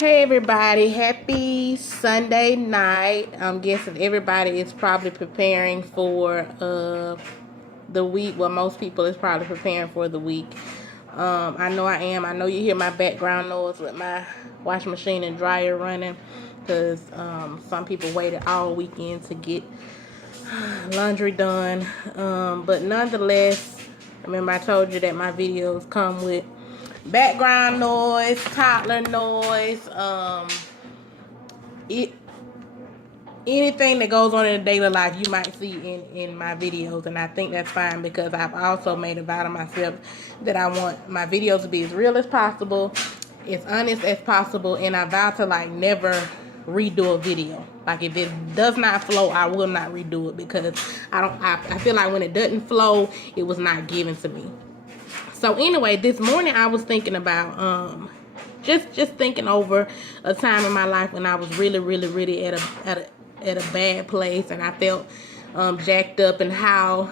Hey everybody, happy Sunday night. I'm guessing everybody is probably preparing for the week. Well, most people is probably preparing for the week. I know I am. I know you hear my background noise with my washing machine and dryer running because some people waited all weekend to get laundry done. But nonetheless, remember I told you that my videos come with background noise, toddler noise, anything that goes on in the daily life you might see in my videos, and I think that's fine because I've also made a vow to myself that I want my videos to be as real as possible, as honest as possible, and I vow to never redo a video. Like if it does not flow, I will not redo it because I feel like when it doesn't flow, it was not given to me. So anyway, this morning I was thinking about just thinking over a time in my life when I was really at a bad place, and I felt jacked up, and how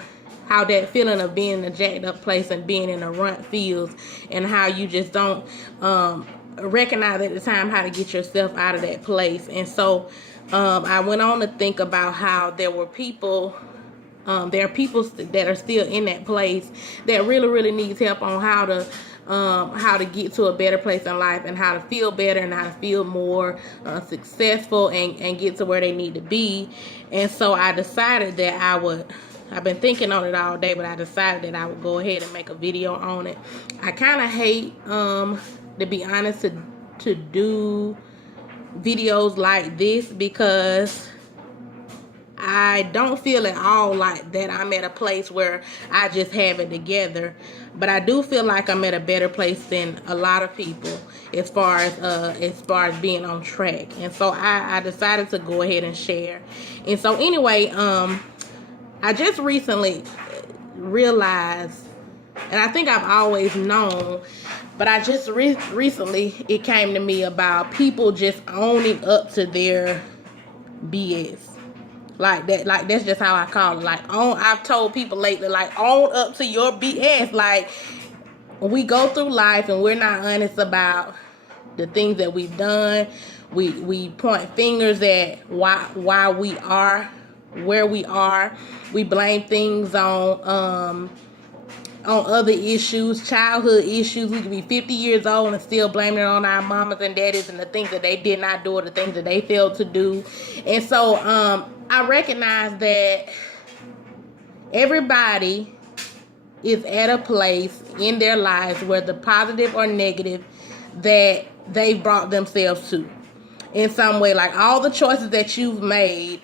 that feeling of being in a jacked up place and being in a rut feels, and how you just don't recognize at the time how to get yourself out of that place. And so I went on to think about how there are people that are still in that place that really needs help on how to get to a better place in life, and how to feel better, and how to feel more successful, and get to where they need to be. And so I decided that I've been thinking on it all day, but I decided that I would go ahead and make a video on it. I kind of hate, to be honest, to do videos like this because I don't feel at all like that I'm at a place where I just have it together, but I do feel like I'm at a better place than a lot of people as far as being on track. And so I decided to go ahead and share. And so anyway, I just recently realized, and I think I've always known, but I just recently it came to me about people just owning up to their BS. Like that's just how I call it. I've told people lately, own up to your BS. Like, we go through life and we're not honest about the things that we've done. We point fingers at why we are where we are. We blame things on other issues, childhood issues. We could be 50 years old and still blaming it on our mamas and daddies and the things that they did not do or the things that they failed to do. And so I recognize that everybody is at a place in their lives, whether positive or negative, that they brought themselves to in some way. Like all the choices that you've made,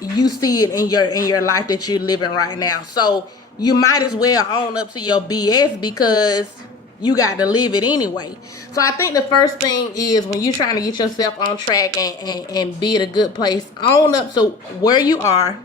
you see it in your life that you're living right now. So you might as well own up to your BS because you got to live it anyway. So I think the first thing is, when you're trying to get yourself on track and be at a good place, own up to where you are,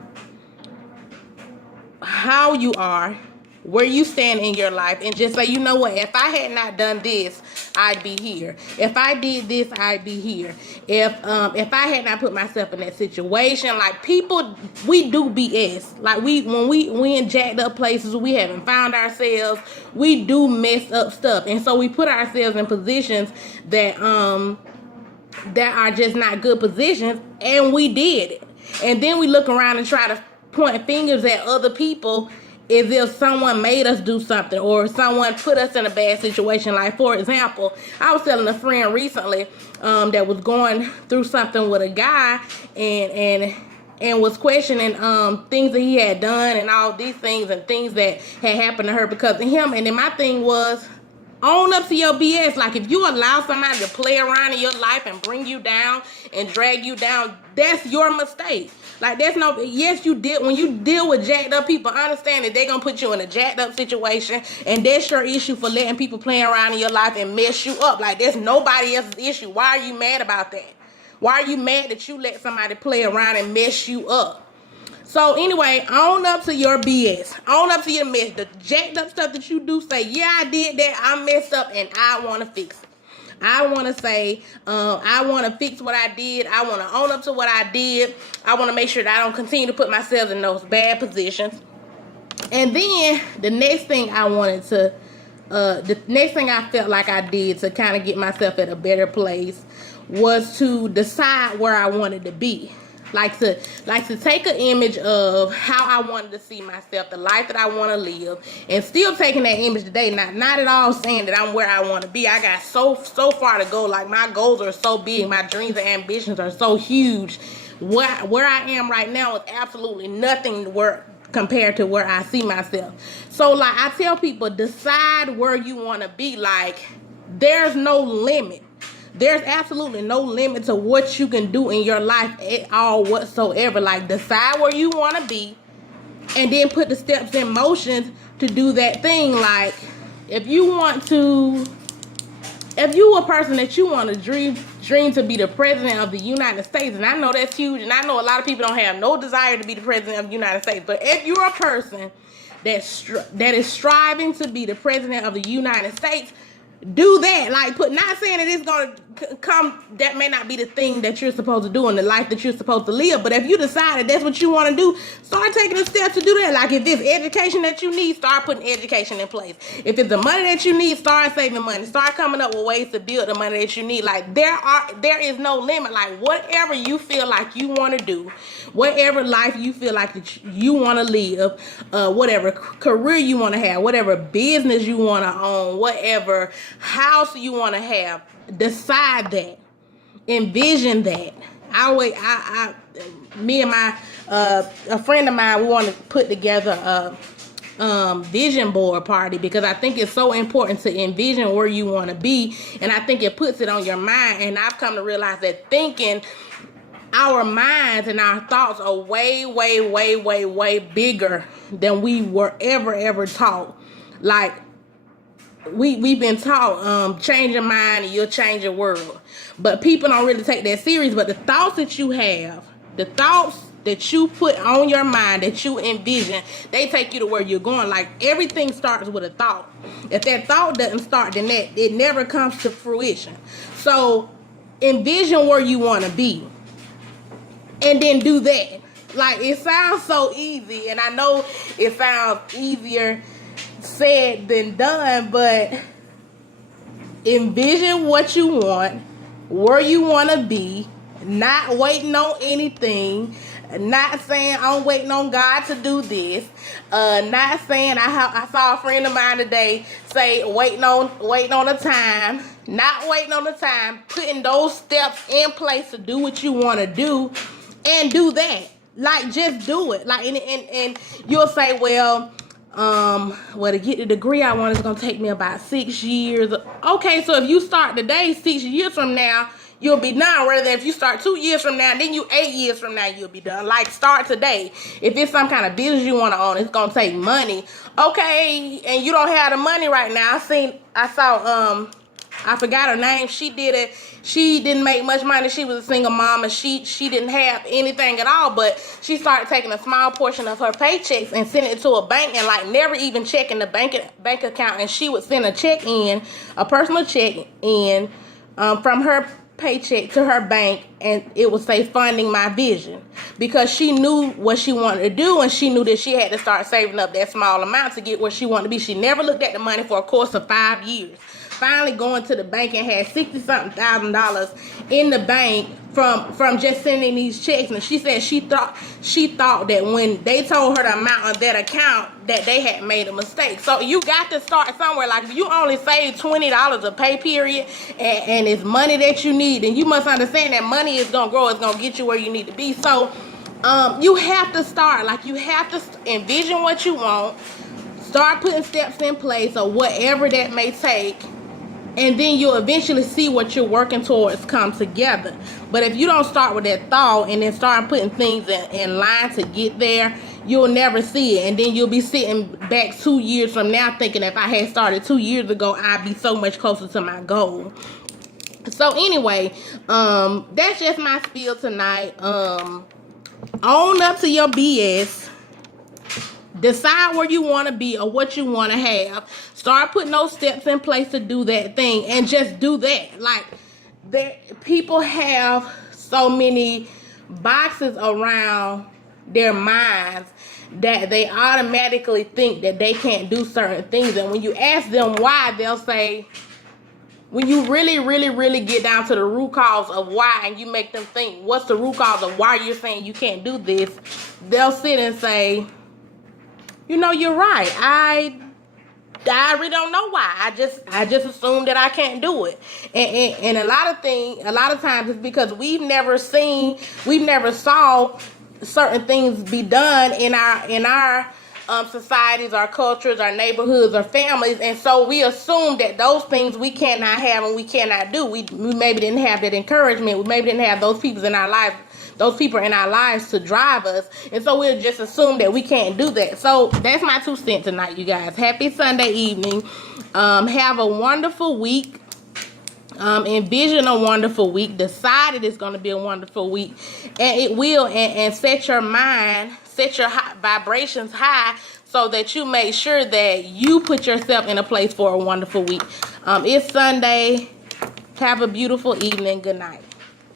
how you are, where you stand in your life, and just say, you know what, if I had not done this, I'd be here. If I did this, I'd be here. If I had not put myself in that situation, like people, we do BS. Like when we in jacked up places, we haven't found ourselves, we do mess up stuff, and so we put ourselves in positions that are just not good positions, and we did it. And then we look around and try to point fingers at other people as if someone made us do something or someone put us in a bad situation. Like, for example, I was telling a friend recently that was going through something with a guy and was questioning things that he had done and all these things and things that had happened to her because of him. And then my thing was, own up to your BS. Like, if you allow somebody to play around in your life and bring you down and drag you down, that's your mistake. Like, yes, you did. When you deal with jacked up people, understand that they're going to put you in a jacked up situation, and that's your issue for letting people play around in your life and mess you up. Like, that's nobody else's issue. Why are you mad about that? Why are you mad that you let somebody play around and mess you up? So anyway, own up to your BS. Own up to your mess. The jacked up stuff that you do, say, yeah, I did that. I messed up and I want to fix it. I want to say, I want to fix what I did. I want to own up to what I did. I want to make sure that I don't continue to put myself in those bad positions. And then the next thing I wanted to the next thing I felt like I did to kind of get myself at a better place was to decide where I wanted to be. Like to take an image of how I wanted to see myself, the life that I want to live, and still taking that image today. Not at all saying that I'm where I want to be. I got so far to go. Like, my goals are so big, my dreams and ambitions are so huge. Where I am right now is absolutely nothing compared to where I see myself. So, like, I tell people, decide where you want to be. Like, there's no limit. There's absolutely no limit to what you can do in your life at all whatsoever. Like, decide where you want to be and then put the steps in motion to do that thing. Like, if you a person that you want to dream to be the president of the United States, and I know that's huge, and I know a lot of people don't have no desire to be the president of the United States, but if you're a person that is striving to be the president of the United States, do that. Like, not saying that it's gonna come, that may not be the thing that you're supposed to do in the life that you're supposed to live, but if you decide that that's what you want to do, start taking a step to do that. Like, if it's education that you need, start putting education in place. If it's the money that you need, start saving money. Start coming up with ways to build the money that you need. Like, there is no limit. Like, whatever you feel like you want to do, whatever life you feel like that you want to live, whatever career you want to have, whatever business you want to own, whatever house you want to have, decide that, envision that. Me and a friend of mine, we want to put together a vision board party, because I think it's so important to envision where you want to be, and I think it puts it on your mind. And I've come to realize that thinking, our minds and our thoughts are way bigger than we were ever taught. Like, we've been taught, change your mind and you'll change your world. But people don't really take that serious. But the thoughts that you have, the thoughts that you put on your mind, that you envision, they take you to where you're going. Like, everything starts with a thought. If that thought doesn't start, then it never comes to fruition. So envision where you want to be, and then do that. Like, it sounds so easy, and I know it sounds easier said than done, but envision what you want, where you want to be, not waiting on anything, not saying I'm waiting on God to do this, not saying I saw a friend of mine today say waiting on a time, not waiting on the time, putting those steps in place to do what you want to do, and do that. Like, just do it. Like, and you'll say, well, to get the degree I want is going to take me about 6 years. Okay, so if you start today, 6 years from now, you'll be done. Rather than if you start 2 years from now, then 8 years from now, you'll be done. Like, start today. If it's some kind of business you want to own, it's going to take money. Okay, and you don't have the money right now. I saw, I forgot her name. She didn't make much money. She was a single mom, and she didn't have anything at all, but she started taking a small portion of her paychecks and sending it to a bank, and like never even checking the bank account. And she would send a personal check in from her paycheck to her bank, and it would say funding my vision, because she knew what she wanted to do, and she knew that she had to start saving up that small amount to get where she wanted to be. She never looked at the money for a course of 5 years. Finally going to the bank and had $60-something thousand in the bank from just sending these checks. And she said she thought that when they told her the amount on that account, that they had made a mistake. So you got to start somewhere. Like, if you only save $20 a pay period, and it's money that you need, then you must understand that money is gonna grow. It's gonna get you where you need to be. So you have to start. Like, you have to envision what you want, start putting steps in place, or whatever that may take. And then you'll eventually see what you're working towards come together. But if you don't start with that thought and then start putting things in line to get there, you'll never see it. And then you'll be sitting back 2 years from now thinking, if I had started 2 years ago, I'd be so much closer to my goal. So anyway, that's just my spiel tonight. Own up to your BS. Decide where you want to be or what you want to have. Start putting those steps in place to do that thing, and just do that. Like, people have so many boxes around their minds that they automatically think that they can't do certain things. And when you ask them why, they'll say, when you really get down to the root cause of why, and you make them think, what's the root cause of why you're saying you can't do this, they'll sit and say, you know, you're right. I really don't know why. I just assume that I can't do it. And a lot of times it's because we've never saw certain things be done in our societies, our cultures, our neighborhoods, our families, and so we assume that those things we cannot have and we cannot do. We maybe didn't have that encouragement. We maybe didn't have those people in our lives to drive us, and so we'll just assume that we can't do that. So that's my 2 cents tonight, you guys. Happy Sunday evening. Have a wonderful week. Envision a wonderful week. Decide it is going to be a wonderful week, and it will. And set your mind, set your vibrations high, so that you make sure that you put yourself in a place for a wonderful week. It's Sunday. Have a beautiful evening. Good night.